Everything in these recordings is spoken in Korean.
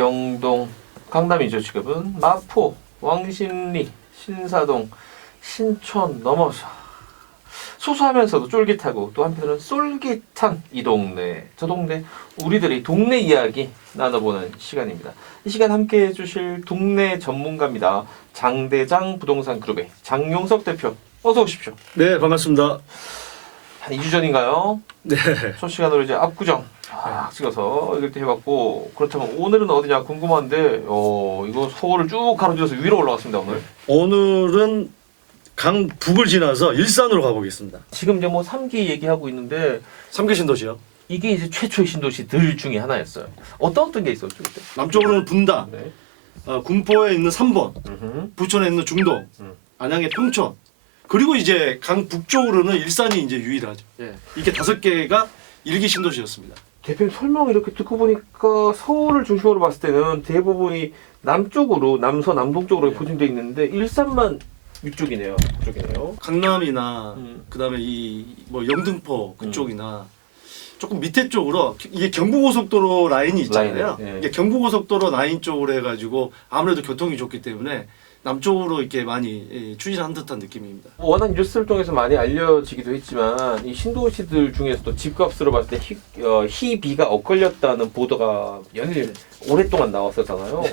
영동, 강남이죠 지금은. 마포, 왕십리, 신사동, 신촌 넘어서 소소하면서도 쫄깃하고 또 한편으로는 쏠깃한 이 동네, 저 동네, 우리들의 동네 이야기 나눠보는 시간입니다. 이 시간 함께 해주실 동네 전문가입니다. 장대장 부동산 그룹의 장용석 대표, 어서 오십시오. 네, 반갑습니다. 한 2주 전인가요? 네. 첫 시간으로 이제 압구정 찍어서 이렇게 해봤고, 그렇다면 오늘은 어디냐 궁금한데 이거 서울을 쭉 가로질러서 위로 올라갔습니다 오늘. 오늘은 강북을 지나서 일산으로 가보겠습니다. 지금 이제 뭐 3기 얘기하고 있는데 3개 신도시요. 이게 이제 최초의 신도시들 중에 하나였어요. 어떤 게 있었죠 그때? 남쪽으로는 분당, 네. 군포에 있는 3번, 음흠. 부천에 있는 중동, 안양의 평촌, 그리고 이제 강북쪽으로는 일산이 이제 유일하죠. 예. 이렇게 5개가 1기 신도시였습니다. 대표님 설명 이렇게 듣고 보니까 서울을 중심으로 봤을 때는 대부분이 남쪽으로 남동 쪽으로 포진되어 있는데 일산만 위쪽이네요. 그쪽이네요. 강남이나 그다음에 이 뭐 영등포 그쪽이나 조금 밑에 쪽으로 이게 경부고속도로 라인이 있잖아요. 라인에, 예. 이게 경부고속도로 라인 쪽으로 해가지고 아무래도 교통이 좋기 때문에 남쪽으로 이렇게 많이 추진한 듯한 느낌입니다. 워낙 뉴스를 통해서 많이 알려지기도 했지만 이 신도시들 중에서도 집값으로 봤을 때 희비가 엇걸렸다는 보도가 연일 오랫동안 나왔었잖아요.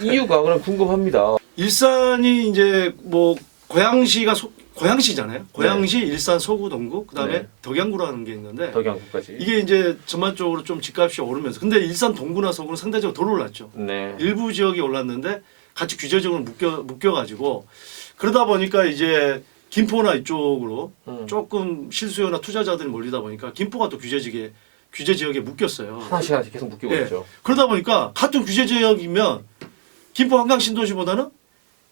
이유가 그럼 궁금합니다. 일산이 이제 뭐 고양시잖아요. 고양시, 일산, 서구, 동구, 그다음에 네. 덕양구라는 게 있는데 덕양구까지. 이게 이제 전반적으로 좀 집값이 오르면서 근데 일산 동구나 서구는 상대적으로 덜 올랐죠. 네. 일부 지역이 올랐는데 같이 규제적으로 묶여가지고 그러다 보니까 이제 김포나 이쪽으로 조금 실수요나 투자자들이 몰리다 보니까 김포가 또 규제 지역에 묶였어요. 하나씩 계속 묶이고 예. 있죠. 그러다 보니까 같은 규제 지역이면 김포 한강 신도시보다는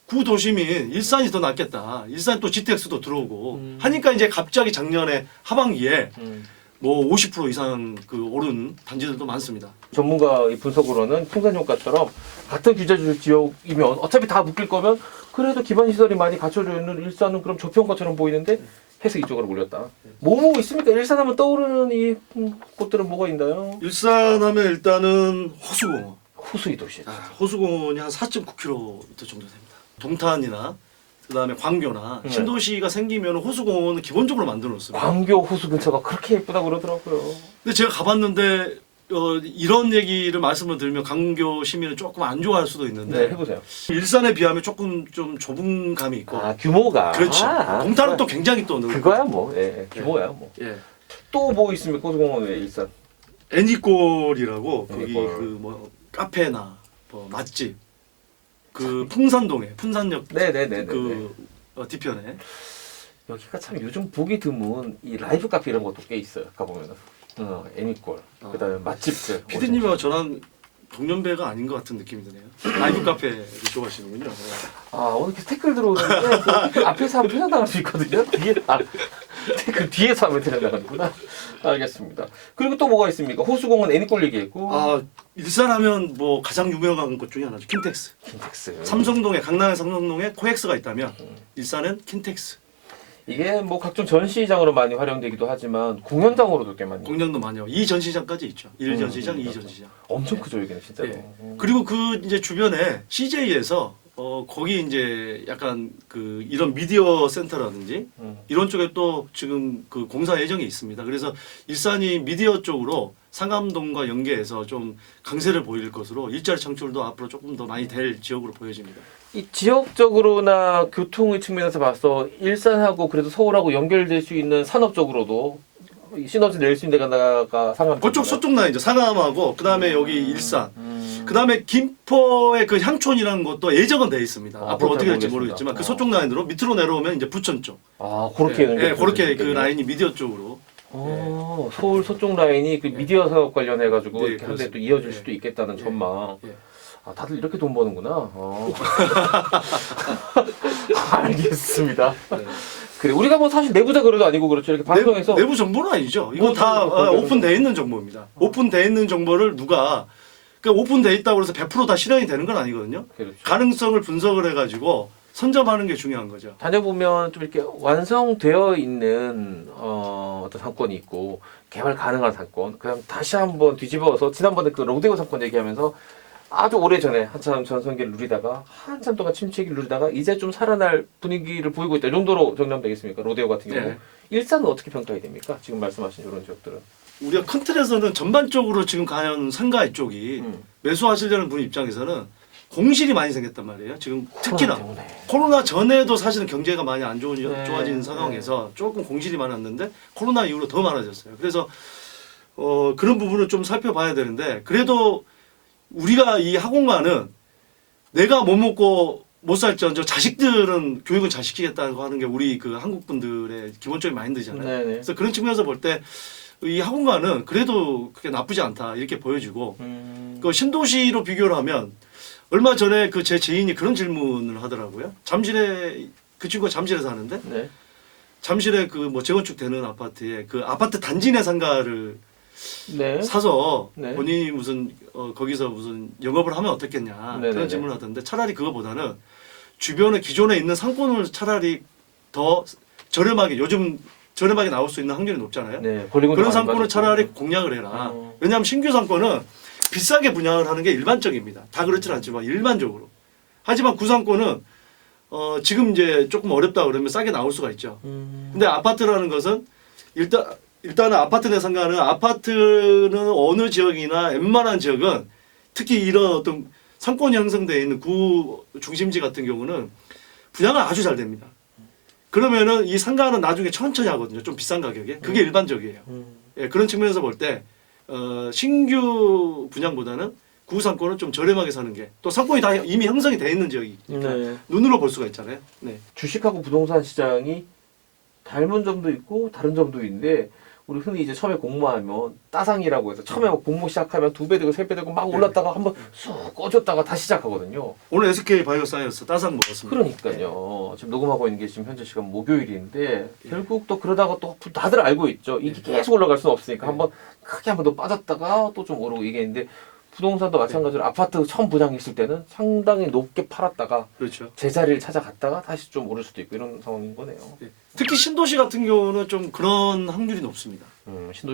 구도심인 일산이 더 낫겠다. 일산 또 GTX도 들어오고 하니까 이제 갑자기 작년에 하반기에 뭐 50% 이상 그 오른 단지들도 많습니다. 전문가의 분석으로는 풍산효과처럼 같은 규제 지역이면 어차피 다 묶일 거면 그래도 기반 시설이 많이 갖춰져 있는 일산은 그럼 저평가처럼 보이는데 해서 이쪽으로 몰렸다. 뭐 있습니까? 일산하면 떠오르는 이 곳들은 뭐가 있나요? 일산하면 일단은 호수공원. 호수의 도시. 호수공원이 한 4.9km 정도 됩니다. 동탄이나 그다음에 광교나 네. 신도시가 생기면 호수공원은 기본적으로 만들어 놓습니다. 광교 호수 근처가 그렇게 예쁘다고 그러더라고요. 근데 제가 가봤는데 이런 얘기를 말씀을 드리면 광교 시민은 조금 안 좋아할 수도 네, 있는데 해보세요. 일산에 비하면 조금 좀 좁은 감이 있고 규모가. 그렇죠. 동탄은 또 굉장히 또 넓고 그거야 뭐. 예, 규모야 뭐. 예. 또 뭐 있습니까? 호수공원 외에 일산. 애니꼴이라고 거기 애니꼴. 그 뭐 카페나 뭐 맛집 그 풍산동에 풍산역 네네네. 그 뒤편에 여기가 참 요즘 보기 드문 이 라이브 카페 이런 것도 꽤 있어요. 가보면은. 애니꼴. 그다음에 맛집들. 피디님하고 저랑 동년배가 아닌 것 같은 느낌이 드네요. 라이브 카페를 좋아하시는군요. 오늘 이렇게 댓글 들어오는데 그 앞에서 하면 퇴장 당할 수 있거든요. 댓글 뒤에서 하면 퇴장 당하는구나. 알겠습니다. 그리고 또 뭐가 있습니까? 호수공원 애니꼴 얘기했고. 일산하면 뭐 가장 유명한 것 중에 하나죠. 킨텍스. 킨텍스. 삼성동에 강남의 삼성동에 코엑스가 있다면 일산은 킨텍스. 이게 뭐 각종 전시장으로 많이 활용되기도 하지만 공연장으로도 꽤 많이. 공장도 많이요. 2전시장까지 있죠. 1전시장, 2전시장. 엄청 크죠 여기는 진짜로. 예. 그리고 그 이제 주변에 CJ에서 거기 이제 약간 그 이런 미디어 센터라든지 이런 쪽에 또 지금 그 공사 예정이 있습니다. 그래서 일산이 미디어 쪽으로 상암동과 연계해서 좀 강세를 보일 것으로 일자리 창출도 앞으로 조금 더 많이 될 지역으로 보여집니다. 이 지역적으로나 교통의 측면에서 봐서 일산하고 그래도 서울하고 연결될 수 있는 산업적으로도 시너지 낼 수 있는 데가 상암. 그쪽 서쪽 라인이죠. 상암하고 그다음에 여기 일산. 그다음에 김포의 그 향촌이라는 것도 예정은 돼 있습니다. 앞으로 어떻게 될지 모르겠지만 그 서쪽 라인으로 밑으로 내려오면 이제 부천 쪽. 그렇게 예, 그렇게 그 라인이 미디어 쪽으로. 서울 서쪽 라인이 그 미디어 사업 관련해 가지고 네, 이렇게 한데 또 그렇습니다. 이어질 수도 있겠다는 전망. 예. 다들 이렇게 돈 버는구나. 알겠습니다. 네. 그래 우리가 뭐 사실 내부자 그래도 아니고 그렇죠. 이렇게 방송에서 내부 정보는 아니죠. 이건 뭐 다 정보 오픈돼 있는 정보입니다. 오픈돼 있는 정보를 누가 그러니까 오픈돼 있다고 해서 100%다 실현이 되는 건 아니거든요. 그렇죠. 가능성을 분석을 해가지고 선점하는 게 중요한 거죠. 다녀보면 좀 이렇게 완성되어 있는 어떤 상권이 있고 개발 가능한 상권, 그냥 다시 한번 뒤집어서 지난번에 그 롱데고 상권 얘기하면서 아주 오래전에 한참 전성기를 누리다가 한참 동안 침체기를 누리다가 이제 좀 살아날 분위기를 보이고 있다. 이 정도로 정리하면 되겠습니까? 로데오 같은 경우. 네. 일산은 어떻게 평가해야 됩니까? 지금 말씀하신 이런 지역들은. 우리가 큰 틀에서는 전반적으로 지금 가는 상가 이쪽이 음. 매수하시려는 분 입장에서는 공실이 많이 생겼단 말이에요. 지금 특히나 때문에. 코로나 전에도 사실은 경제가 많이 안 네. 좋아진 상황에서 조금 공실이 많았는데 코로나 이후로 더 많아졌어요. 그래서 그런 부분을 좀 살펴봐야 되는데 그래도 우리가 이 학원가는 내가 못 먹고 못 살지언정 자식들은 교육은 잘 시키겠다고 하는 게 우리 그 한국 분들의 기본적인 마인드잖아요. 네네. 그래서 그런 측면에서 볼 때 이 학원가는 그래도 그렇게 나쁘지 않다 이렇게 보여지고 그 신도시로 비교를 하면 얼마 전에 그 제 지인이 그런 질문을 하더라고요. 잠실에 그 친구가 잠실에 사는데 네. 잠실에 그 뭐 재건축되는 아파트에 그 아파트 단지 내 상가를 네. 사서 네. 본인이 무슨 거기서 무슨 영업을 하면 어떻겠냐 네네네. 그런 질문을 하던데 차라리 그거보다는 주변에 기존에 있는 상권을 차라리 더 저렴하게 요즘 저렴하게 나올 수 있는 확률이 높잖아요. 네. 권리금도 그런 많이 상권을 받았고. 차라리 공략을 해라. 왜냐하면 신규 상권은 비싸게 분양을 하는 게 일반적입니다. 다 그렇지는 않지만 일반적으로. 하지만 구상권은 지금 이제 조금 어렵다 그러면 싸게 나올 수가 있죠. 근데 아파트라는 것은 일단은 아파트 내 상가는 아파트는 어느 지역이나 웬만한 지역은 특히 이런 어떤 상권이 형성되어 있는 구 중심지 같은 경우는 분양은 아주 잘 됩니다. 그러면은 이 상가는 나중에 천천히 하거든요. 좀 비싼 가격에. 그게 일반적이에요. 예, 그런 측면에서 볼 때 신규 분양보다는 구상권은 좀 저렴하게 사는 게 또 상권이 다 이미 형성이 돼 있는 지역이니까 네. 눈으로 볼 수가 있잖아요. 네. 주식하고 부동산 시장이 닮은 점도 있고 다른 점도 있는데 우리 흔히 이제 처음에 공모하면 따상이라고 해서 처음에 막 공모 시작하면 2배 되고 3배 되고 막 올랐다가 한번 쑥 꺼졌다가 다시 시작하거든요. 오늘 SK 바이오사이언스 따상 먹었습니다. 그러니까요. 지금 녹음하고 있는 게 지금 현재 시간 목요일인데 결국 또 그러다가 또 다들 알고 있죠. 이게 계속 올라갈 수는 없으니까 한번 크게 한번 더 빠졌다가 또 좀 오르고 이게 있는데 부동산도 마찬가지로 아파트 처음 분양했을 때는 상당히 높게 팔았다가 그렇죠. 제자리를 찾아갔다가 다시 좀 오를 수도 있고 이런 상황인 거네요. 특히 신도시 같은 경우는 좀 그런 확률이 높습니다.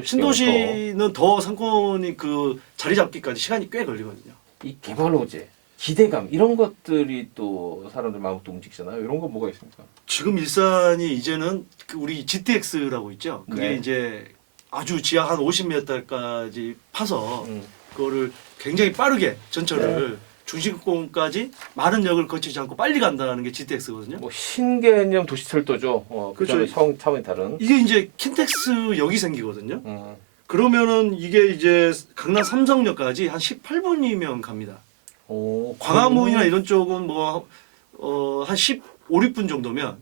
신도시는 더 상권이 그 자리 잡기까지 시간이 꽤 걸리거든요. 이 개발호재, 기대감 이런 것들이 또 사람들 마음을 또 움직이잖아요. 이런 건 뭐가 있습니까? 지금 일산이 이제는 그 우리 GTX라고 있죠. 그게 네. 이제 아주 지하 한 50m까지 파서 그거를 굉장히 빠르게 전철을 중심권까지 많은 역을 거치지 않고 빨리 간다는 게 GTX거든요. 뭐 신개념 도시철도죠. 그렇죠. 차원이 다른. 이게 이제 킨텍스 역이 생기거든요. 그러면은 이게 이제 강남 삼성역까지 한 18분이면 갑니다. 오, 광화문이나 이런 쪽은 한 15, 16분 정도면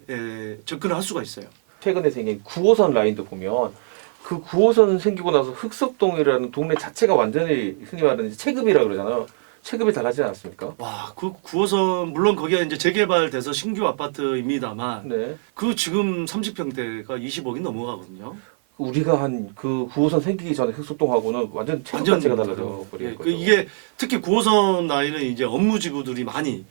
접근을 할 수가 있어요. 최근에 생긴 9호선 라인도 보면 그 9호선 생기고 나서 흑석동이라는 동네 자체가 완전히 흔히 말하는 체급이라 그러잖아요. 체급이 달라지지 않았습니까? 와, 그 9호선 물론 거기가 이제 재개발돼서 신규 아파트입니다만 네. 그 지금 30평대가 20억이 넘어가거든요. 우리가 한 그 9호선 생기기 전에 흑석동하고는 완전 체급 자체가 달라져 버린 거죠. 이게 특히 9호선 라인은 이제 업무지구들이 많이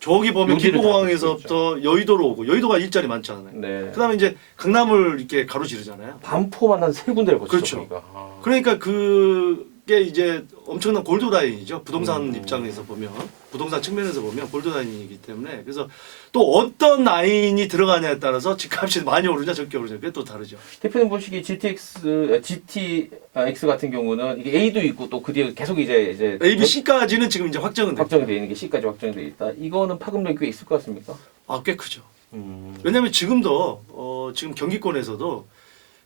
저기 보면 요지를 김포공항에서부터 여의도로 오고 여의도가 일자리 많지 않아요. 네. 그다음에 이제 강남을 이렇게 가로지르잖아요. 반포만 한 3군데를 거치죠. 그렇죠. 보니까. 그러니까 그게 이제 엄청난 골드라인이죠. 부동산 입장에서 보면 부동산 측면에서 보면 골드라인이기 때문에 그래서 또 어떤 라인이 들어가냐에 따라서 집값이 많이 오르냐 적게 오르냐 그게 또 다르죠. 대표님 보시기에 GTX 같은 경우는 이게 A도 있고 또 그 뒤에 계속 이제 A, B, C까지는 지금 이제 확정은 됐고 확정이 돼 있는 게 C까지 확정이 돼 있다. 이거는 파급력이 꽤 있을 것 같습니까? 꽤 크죠. 왜냐하면 지금도 지금 경기권에서도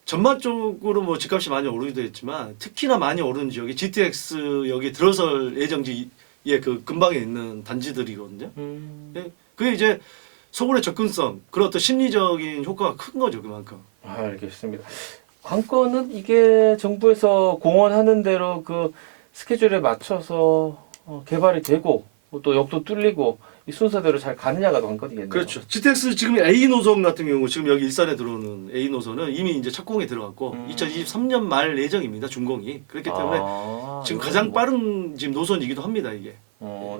전반적으로 뭐 집값이 많이 오르기도 했지만 특히나 많이 오르는 지역이 GTX 여기 들어설 예정지에 그 근방에 있는 단지들이거든요. 그게 이제 서울의 접근성 그런 어떤 심리적인 효과가 큰 거죠 그만큼. 알겠습니다. 관건은 이게 정부에서 공언하는 대로 그 스케줄에 맞춰서 개발이 되고 또 역도 뚫리고 이 순서대로 잘 가느냐가 관건이겠네요. 그렇죠. GTX 지금 A 노선 같은 경우 지금 여기 일산에 들어오는 A 노선은 이미 이제 착공에 들어갔고 2023년 말 예정입니다. 준공이. 그렇기 때문에 지금 가장 빠른 지금 노선이기도 합니다. 이게.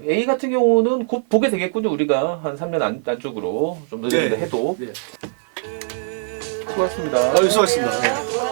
A 같은 경우는 곧 보게 되겠군요. 우리가 한 3년 안쪽으로 좀 늦어도 해도. 네. 수고하셨습니다. 수고하셨습니다. 네.